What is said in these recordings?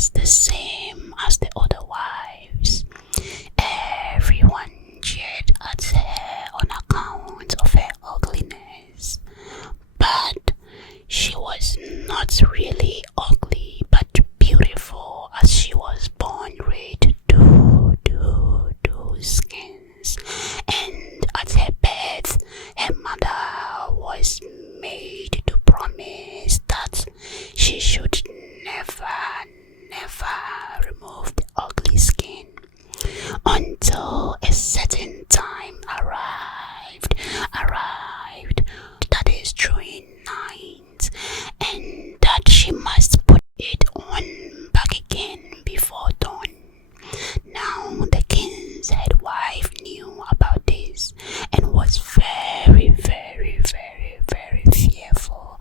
was the same as the other wives. Everyone jeered at her on account of her ugliness. But she was not really ugly, but beautiful, as she was born with two skins. And at her birth, her mother was made to promise that she should never remove the ugly skin until a certain time arrived, that is drawing night, and that she must put it on back again before dawn. Now the king's head wife knew about this and was very fearful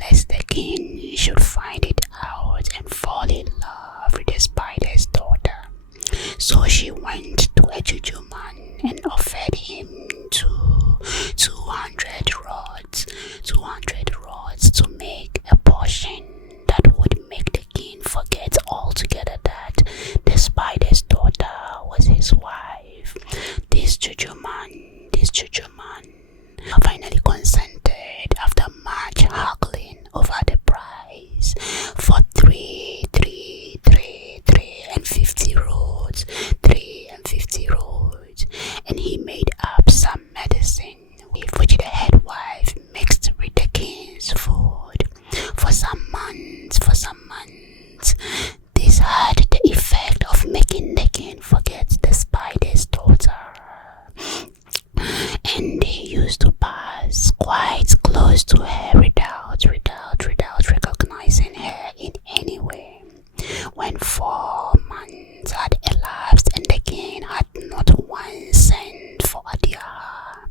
lest the king should find it out and fall in love with the spider's daughter. So she went to a juju man and offered him 200 rods to make a potion that would make the king forget altogether that the spider's daughter was his wife. This juju man finally consented after much haggling over the price for 350 rods, and he made up some medicine with which the head wife mixed with the king's food for some months. This had the effect of making the king forget the spider's daughter, and he used to pass quite close to her without recognizing her in any way. When 4 months had elapsed and the king had not once sent for Adiaha,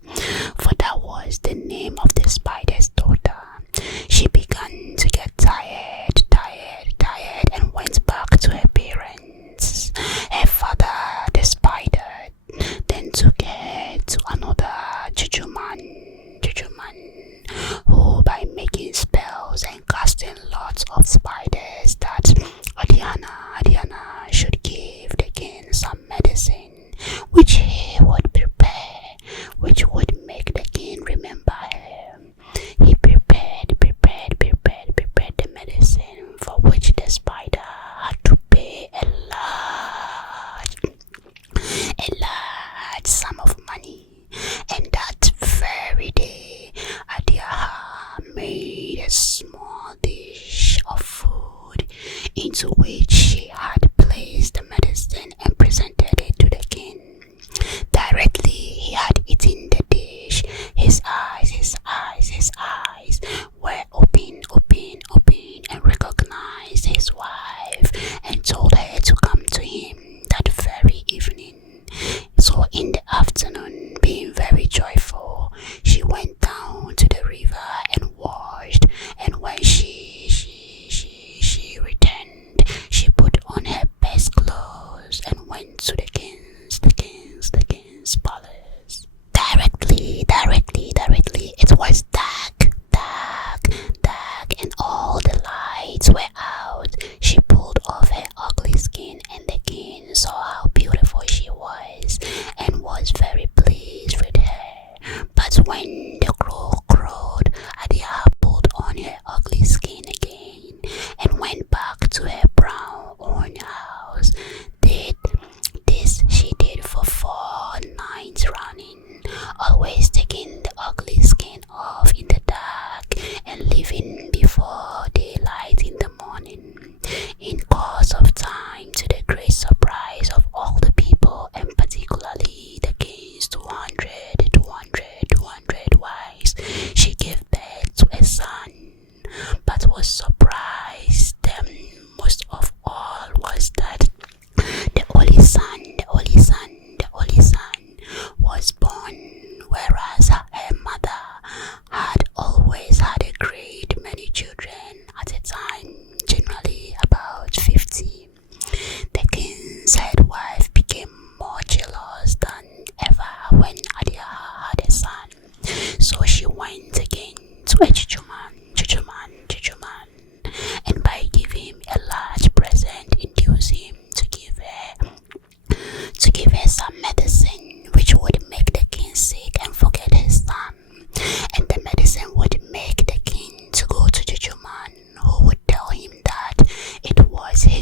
for that was the name of the spider's daughter, she began to get tired and went back to her parents. Her father, the spider, then took her to another juju man, who, by making spells and casting lots of spiders, that Adiana should give the king some medicine which he would prepare, which would make the king remember him. He prepared the medicine, for which the spider had to pay a large sum of money. And that very day, Adiaha made a small dish of food into which she had placed the medicine and presented it to the king. Directly he had eaten the dish, his eyes were open and recognized his wife and told her to come to him that very evening. So in the afternoon, being very joyful, she went down to the river and washed, and when she returned, she put on her best clothes and went to the king's palace. Directly, it was dark, and all the lights were out. She pulled off her ugly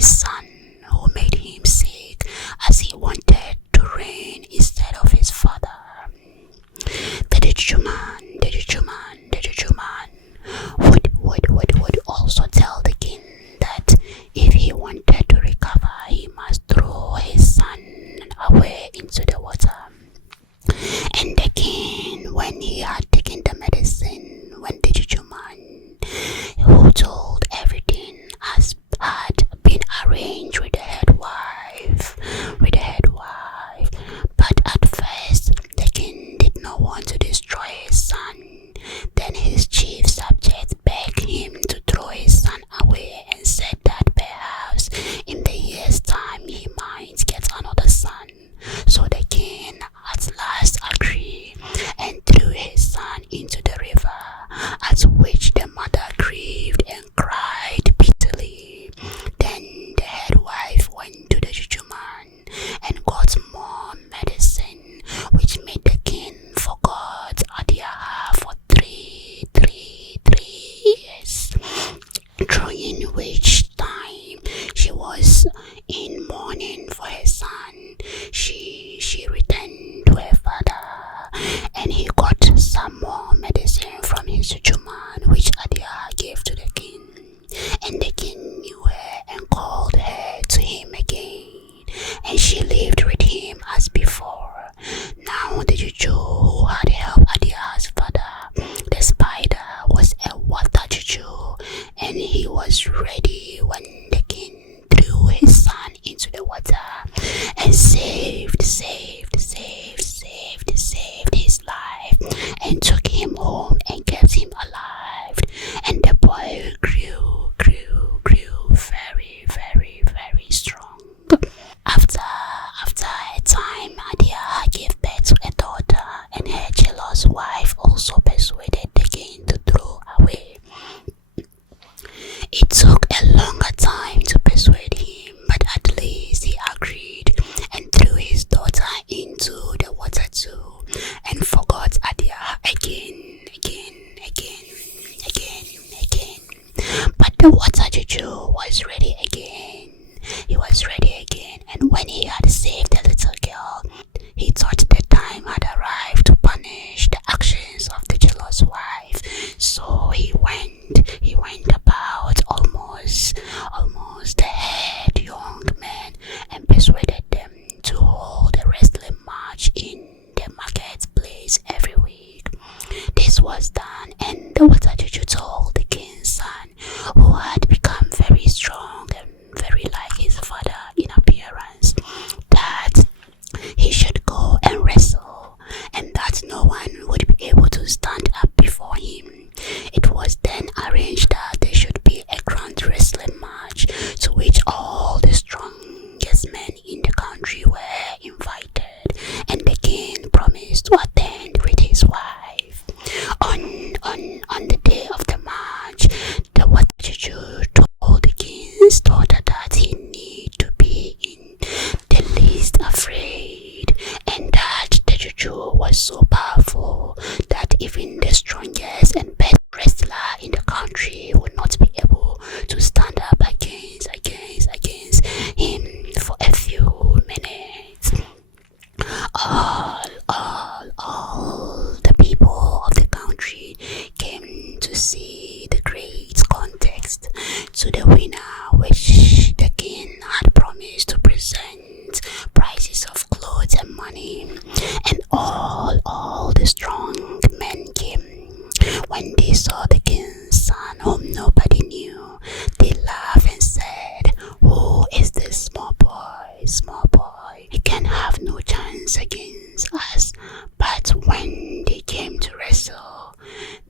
his son, who made him sick as he wanted to reign instead of his father. The Juju man would also tell the king that if he wanted to recover, he must throw his son away into the water. And the king, when he had taken the medicine, when the Juju man, who told everything as had been arranged with the head wife, but at first the king did not want to destroy his son. Then his chief subjects begged him to throw his son away and said that perhaps in the year's time he might get another son. So the king at last agreed and threw his son into the river, at which the mother grieved and cried bitterly. Then the head wife went to the Juju man and got more medicine, which made the king forget Adiaha for three years, during which time she was in mourning for her son. She returned to her father, and he got some more medicine from his Juju man, which Adiaha gave to the king. And the king knew her and called her to him again, and she lived with him as before. Now the Juju who had helped Adia's father, the spider, was a water Juju, and he was ready when the king threw his son into the water and saved his life, and took him home and kept him alive. And the boy grew very strong. After a time, Adia gave birth to a daughter, and her jealous wife also persuaded the king to throw away. It took a longer time to persuade him, but at least he agreed and threw his daughter into the water too, and forgot Adia again. But the water Juju was ready again. He was ready again, and when he had saved the little girl, he thought the time had arrived to punish the actions of the jealous wife. So he went about almost the head young men and persuaded them to hold a wrestling match in the marketplace every week. This was done, and the water Juju told the king's son, who had become very strong and very like his father in appearance, that he should go and wrestle, and that no one would be able to stand up before him. It was then arranged that there should be a grand wrestling match, to which all the strongest men in the country were invited, and the king promised to attend with his wife. On the day of the match, the water Juju told the king's daughter that he need to be in the least afraid, and that the Juju was so powerful that even the strongest and best wrestler in the country would not be able to stand up against him for a few minutes. All the people of the country came to see the great contest. To the winner, which the king had promised to present prizes of clothes and money, and all the strong men came. When they saw the king's son, whom nobody knew, they laughed and said, "Who is this small boy? He can have no chance against us." But when they came to wrestle,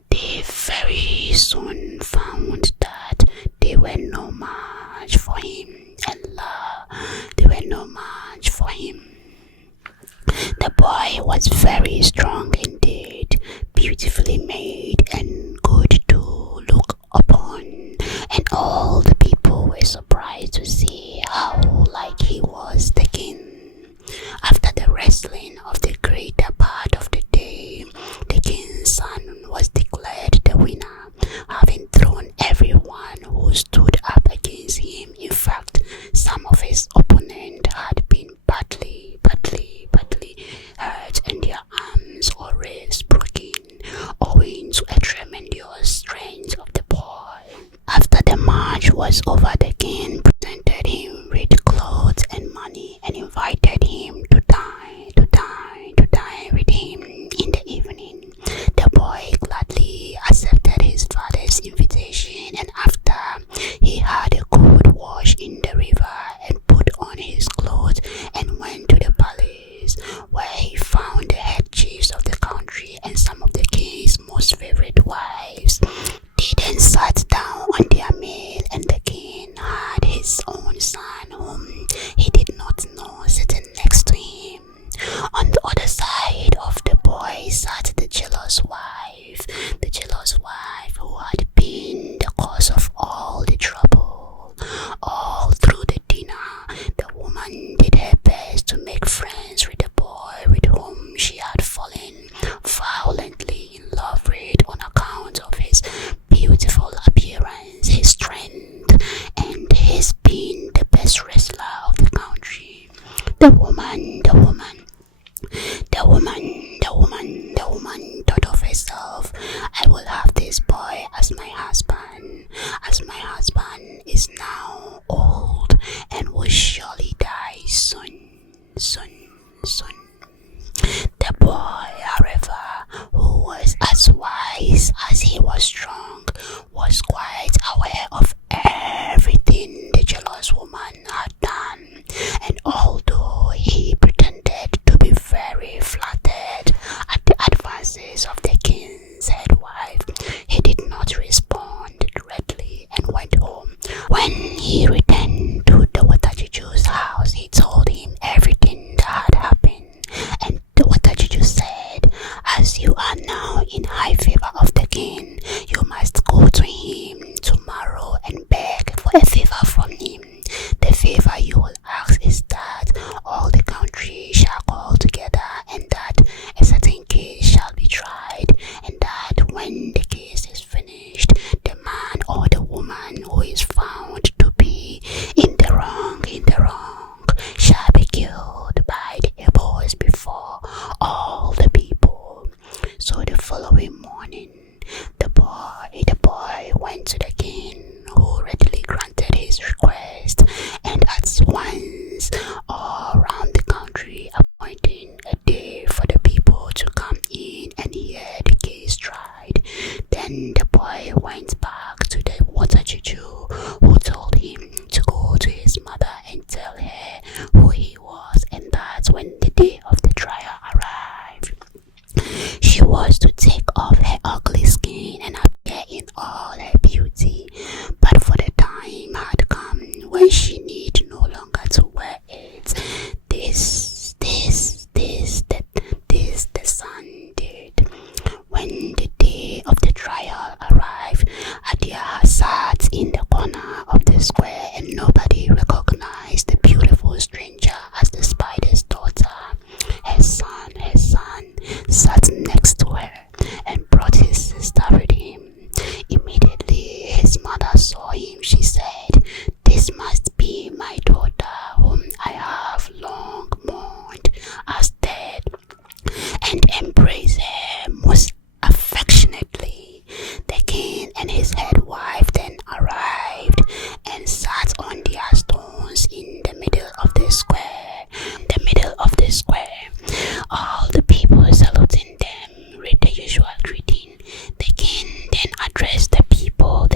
they very soon found that they were no match for him. They were no match for him. The boy was very strong indeed, beautifully made and good to look upon, and all the people were surprised to see how like he was the king. After the wrestling of the greater part of the day, the king's son was declared the winner, having thrown everyone who stood up against him, in fact, The woman, the woman, the woman, the woman, the woman thought of herself, I will have this boy as my husband, as my husband is now old and will surely die soon, soon, soon. The boy, however, who was as wise as he was strong, was quite aware of everything the jealous woman had done, and although he pretended to be very flattered at the advances of the king's head wife, he did not respond readily and went home. When he returned to the Watajiju's house, he told him everything that had happened, and the Watajuju said, as you are now in high favor of the king, you must go to him tomorrow and beg for a favor from him. The favor you will ask is that all the country shall call together, and that a certain case shall be tried, and that when the case is finished, the man or the woman who is found to be in the wrong shall be killed by the Igbos before all the people. So the following morning, the boy went to the king, who readily granted his request, and at once all around the country appointing a day for the people to come in and hear the case tried. Then the boy went back to the Watajuju, who told him to go to his mother and tell her who he was, and that when the day of the trial arrived, she was to take off her ugly skin and appear in all her beauty. But for the time had come when she need no longer to wear it. This the son did. When the day of the trial arrived, Adia sat in the corner of the square, and nobody recognized the beautiful stranger as the spider's daughter. Her son sat next to her and brought his sister with him. Immediately his mother saw him. She said, "This must be my daughter, whom I have long mourned as dead," and embraced her most affectionately. The king and his head wife then arrived and sat on their stones in the middle of the square. All the people saluting them with the usual greeting. The king then addressed the people,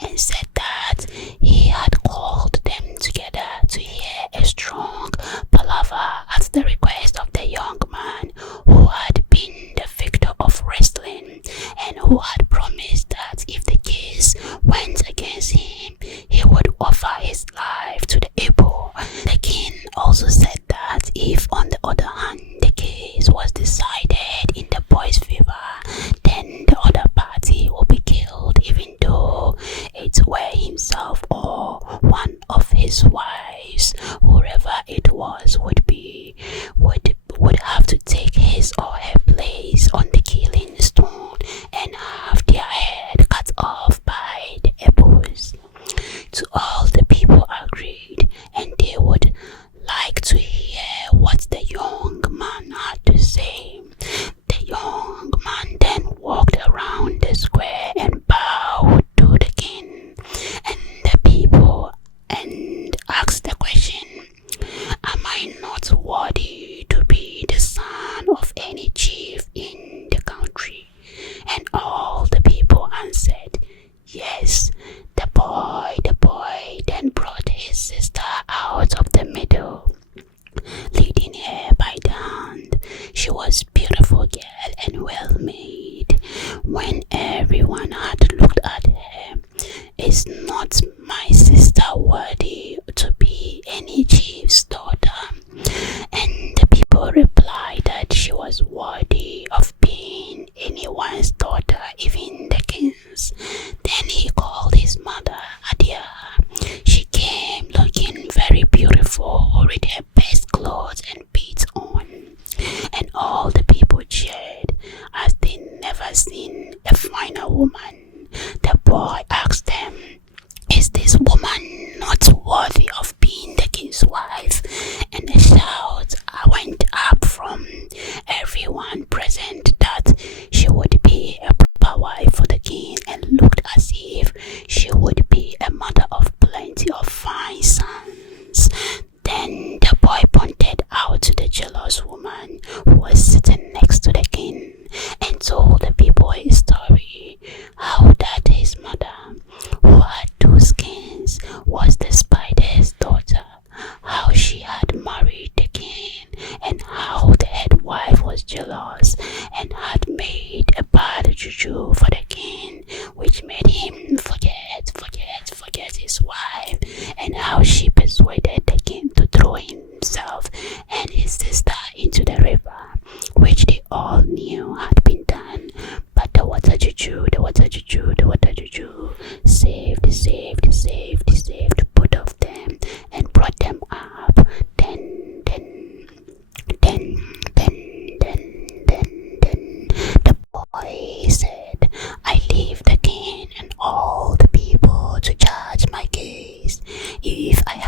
and said that he had called them together to hear a strong palaver at the request of the young man who had been the victor of wrestling, and who had promised that if the case went against him, he would offer his life to the Igbo. The king also said that if, on the other hand, the case was decided in the boy's favor, then the other party would be killed, even though it were himself or one of his wives. Whoever it was would have to take his or her place on the killing stone and have their head cut off by the Igbos. To all the people agreed, and they would like to hear what the young man had to say. The young man then walked around the square and bowed to the king and the people and asked the question, "Am I not worthy to be the son of any chief in the country?" And all the people answered, "Yes." The boy then brought his sister out of the middle, leading her by the hand. She was a beautiful girl and well made. When everyone had looked at her, "Is not my sister worthy to be any chief's daughter?" And the people replied that she was worthy of being anyone's daughter, even the king's. Then he called his mother, Adia. She came looking very beautiful with her best clothes and beads on, and all the people cheered as they never seen a finer woman. The boy asked them, "Is this woman not worthy of being the king's wife?" And If I